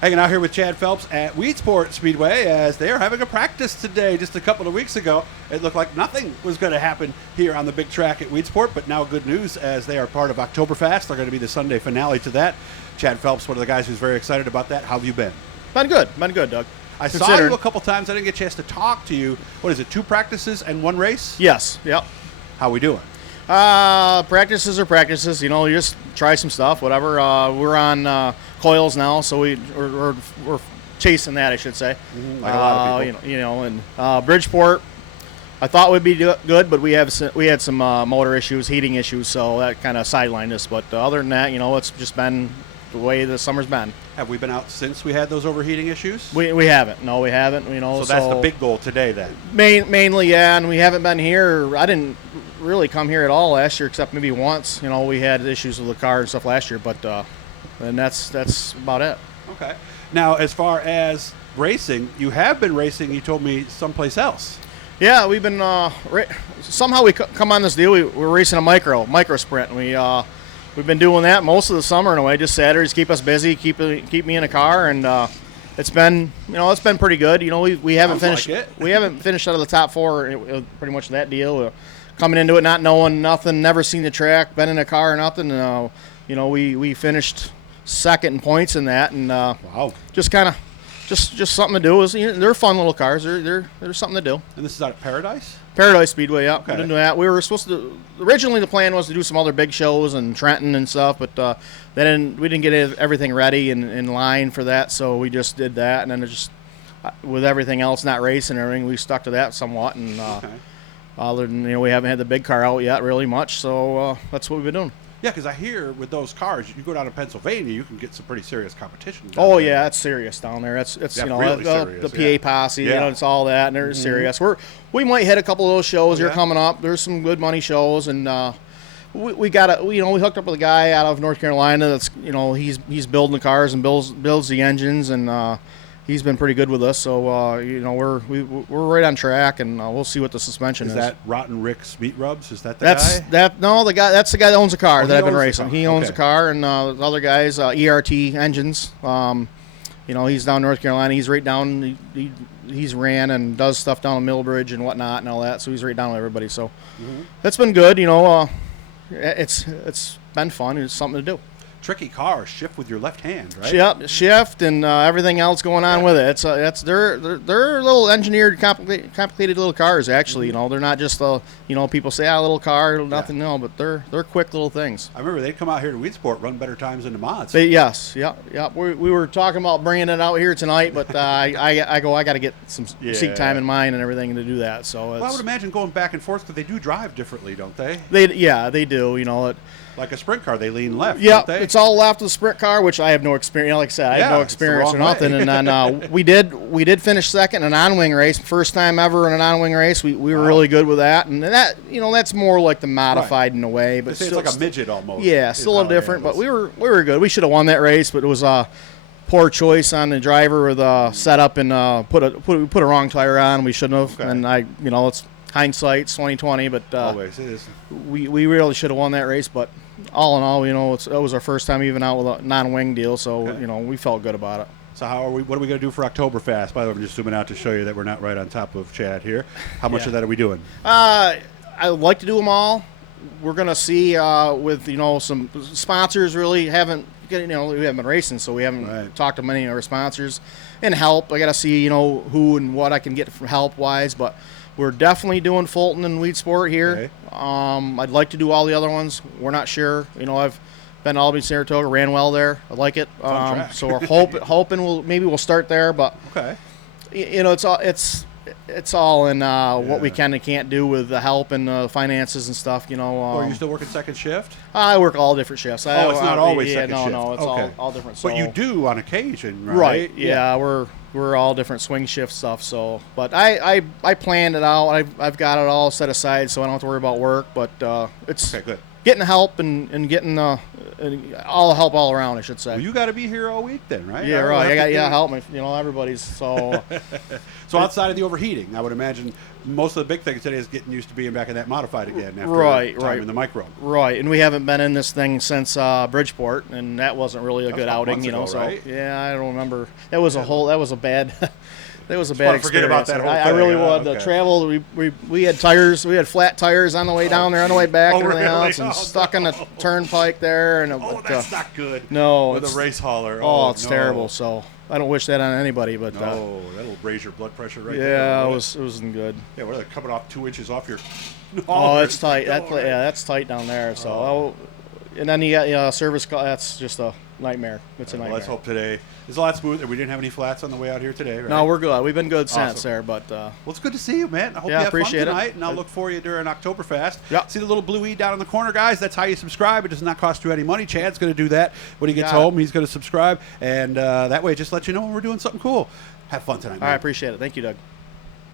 Hanging out here with Chad Phelps at Weedsport Speedway as they are having a practice today. Just a couple of weeks ago, it looked like nothing was going to happen here on the big track at Weedsport, but now good news as they are part of Oktoberfest. They're going to be the Sunday finale to that. Chad Phelps, one of the guys who's very excited about that. How have you been? Been good, Doug. I saw you a couple times. I didn't get a chance to talk to you. What is it, 2 practices and 1 race? Yes, yep. How we doing? Practices are practices. You know, you just try some stuff, whatever. We're on coils now, so we're chasing that, I should say. Like a lot of people. And Bridgeport, I thought would be good, but we had some motor issues, heating issues, so that kind of sidelined us. But other than that, it's just been the way the summer's been. Have we been out since we had those overheating issues? We haven't. No, we haven't. So that's the big goal today, then. Mainly, yeah, and we haven't been here. I didn't really come here at all last year, except maybe once. We had issues with the car and stuff last year, but and that's about it. Okay. Now, as far as racing, you have been racing. You told me someplace else. Yeah, we've been somehow we come on this deal. We're racing a micro sprint, and we've been doing that most of the summer in a way. Just Saturdays keep us busy, keep me in a car, and it's been pretty good. We haven't finished we haven't finished out of the top 4. Pretty much that deal. Coming into it not knowing nothing, never seen the track, been in a car or nothing. We finished second in points in that, and wow, just kind of just something to do. They're fun little cars. They're something to do. And this is out at Paradise Speedway. Yeah, okay. We didn't do that. We were supposed to. Originally, the plan was to do some other big shows in Trenton and stuff, but then we didn't get everything ready in line for that, so we just did that, and then just with everything else not racing and everything, we stuck to that somewhat. And other than we haven't had the big car out yet really much, so that's what we've been doing. Yeah, because I hear with those cars, you go down to Pennsylvania, you can get some pretty serious competition. Oh yeah, it's serious down there. It's really serious, the PA posse, it's all that, and they're serious. We might hit a couple of those shows here coming up. There's some good money shows, and we hooked up with a guy out of North Carolina that's he's building the cars and builds the engines, and he's been pretty good with us. So we're right on track, and we'll see what the suspension is. Is that Rotten Rick's Meat Rubs? Is that the guy? That's the guy that owns the car that I've been racing. He owns the car, and the other guys, ERT Engines. He's down in North Carolina. He's right down. He's ran and does stuff down in Millbridge and whatnot and all that. So he's right down with everybody. So that's been good. It's been fun. It's something to do. Tricky car, shift with your left hand, right? Yep, shift and everything else going on with it. They're little engineered, complicated little cars. Actually, they're not just people say little car, nothing. No, but they're quick little things. I remember they'd come out here to Weedsport, run better times than the mods. Yes. We were talking about bringing it out here tonight, but I got to get some seat time in mind and everything to do that. So I would imagine going back and forth because they do drive differently, don't they? They do. Like a sprint car, they lean left. Yeah, don't they? It's all left of the sprint car, which I have no experience. Like I said, I have no experience or nothing. And then we did finish second in an on-wing race, first time ever in an on-wing race. We were really good with that, and that that's more like the modified in a way, but still, it's like a midget almost. Yeah, still a little different, but we were good. We should have won that race, but it was a poor choice on the driver with setup and put a wrong tire on. We shouldn't have, and it's hindsight's 20/20, but always is. We really should have won that race, but all in all, it was our first time even out with a non-wing deal, so we felt good about it. So what are we going to do for Oktoberfest? By the way, I'm just zooming out to show you that we're not right on top of Chad here. How much of that are we doing? I would like to do them all. We're going to see with some sponsors. Really we haven't been racing, so we haven't talked to many of our sponsors. And help, I got to see who and what I can get from help wise, but we're definitely doing Fulton and Weedsport here. Okay. I'd like to do all the other ones. We're not sure. I've been to Albany, Saratoga, ran well there. I like it. So we're hoping we'll start there. But okay, it's all in what we can and can't do with the help and finances and stuff. Are you still working second shift? I work all different shifts. It's not always second shift. No, it's all different. So. But you do on occasion, right? Yeah, we're all different swing shift stuff. So, but I planned it out. I've got it all set aside, so I don't have to worry about work. But it's okay, good. Getting help and getting all help all around, I should say. Well, you got to be here all week then, right? Yeah, right. I got help me. Everybody's so. So outside of the overheating, I would imagine most of the big thing today is getting used to being back in that modified again after time in the micro. Right, and we haven't been in this thing since Bridgeport, and that wasn't really a good outing, ago, so right? Yeah, I don't remember. That was a bad. That was a bad experience. Forget about that whole thing. I really would. The travel, we had tires. We had flat tires on the way down there, on the way back to the house, and stuck in the turnpike there. And that's not good. No, with a race hauler. It's terrible. So I don't wish that on anybody. But no, that'll raise your blood pressure right there. Yeah, it wasn't good. Yeah, what are they coming off 2 inches off your? It's tight. That's tight down there. So, and then you got service. That's just a nightmare. It's a nightmare. Let's hope today is a lot smoother. We didn't have any flats on the way out here today, right? No, we're good. We've been good since there, but well, it's good to see you, man. I hope you have fun tonight, and I'll look for you during Oktoberfest. Yep. See the little blue E down in the corner, guys? That's how you subscribe. It does not cost you any money. Chad's going to do that when he gets home. He's going to subscribe, and that way it just lets you know when we're doing something cool. Have fun tonight, man. I appreciate it. Thank you, Doug.